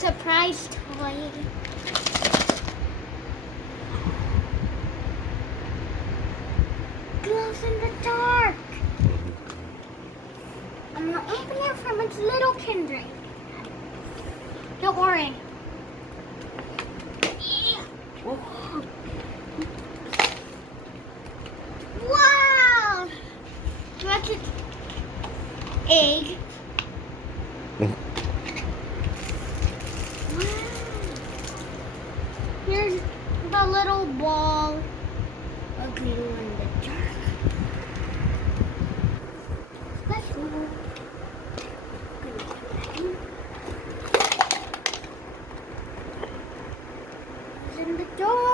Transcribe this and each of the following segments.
surprise toy. Glows in the dark. I'm gonna open it from its little kindred. Don't worry. Wow! That's its egg. Wow. Here's the little ball of glue in the dark. Let's go. It's in the dark.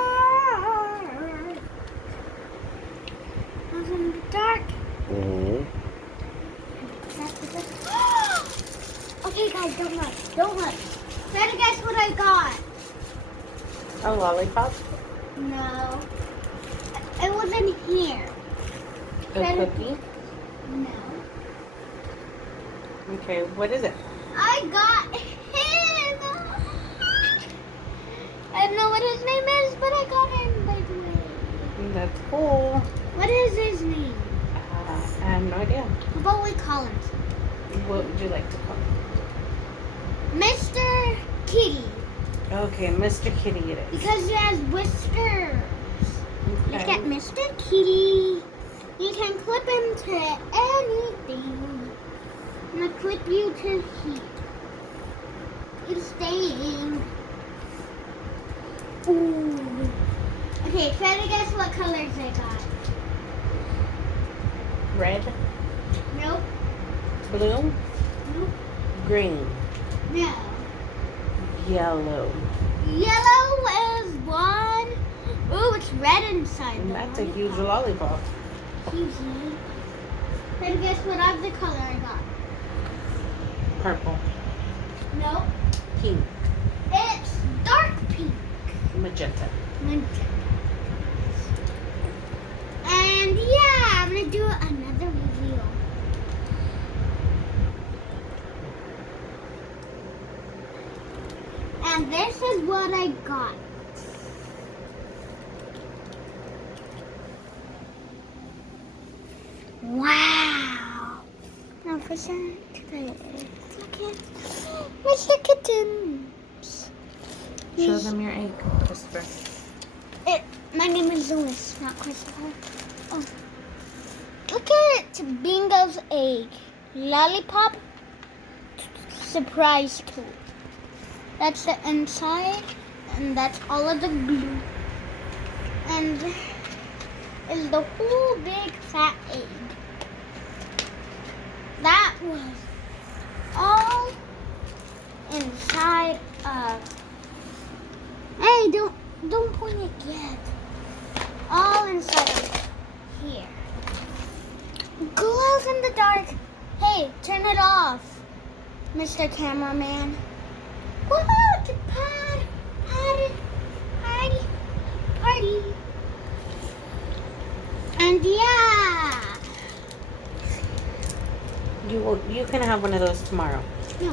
It's in the dark. Okay, guys, don't look. Don't look. Try to guess what I got. A lollipop? No. It was in here. A cookie? No. Okay, what is it? I got him. I don't know what his name is, but I got him, by the way. That's cool. What is his name? I have no idea. How about we call him? What would you like to call him? Mr. Kitty. Okay, Mr. Kitty it is. Because he has whiskers. Okay. Look at Mr. Kitty. You can clip him to anything. I'm going to clip you to here. It's staying. Ooh. Okay, try to guess what colors I got. Red, Nope. blue, Nope. green, No. yellow. Yellow is one. Ooh, it's red inside. And the that's a huge lollipop. lollipop. Huge. Try to guess what other color I got. Purple, Nope. pink, It's dark pink. magenta. Magenta. And yeah, I'm gonna do another reveal. And this is what I got. Wow. Now present today. Look at Mr. Kittens. Show them your egg, Christopher. My name is Louis, not Christopher. Oh. Look at Bingo's egg. Lollipop surprise tool. That's the inside, and that's all of the glue. And is the whole big fat egg. That was all inside of. Hey, don't point it yet. All inside of here. Glows in the dark. Hey, turn it off, Mr. Cameraman. Woohoo! It's a party. And yeah. You can have one of those tomorrow. No,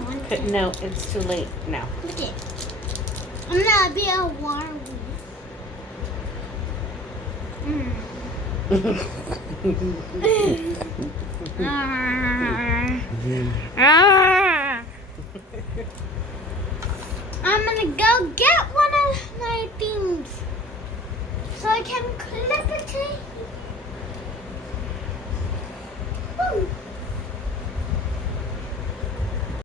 No, it's too late now. look it. I'm gonna be a werewolf. I'm gonna go get one of my things so I can clip it to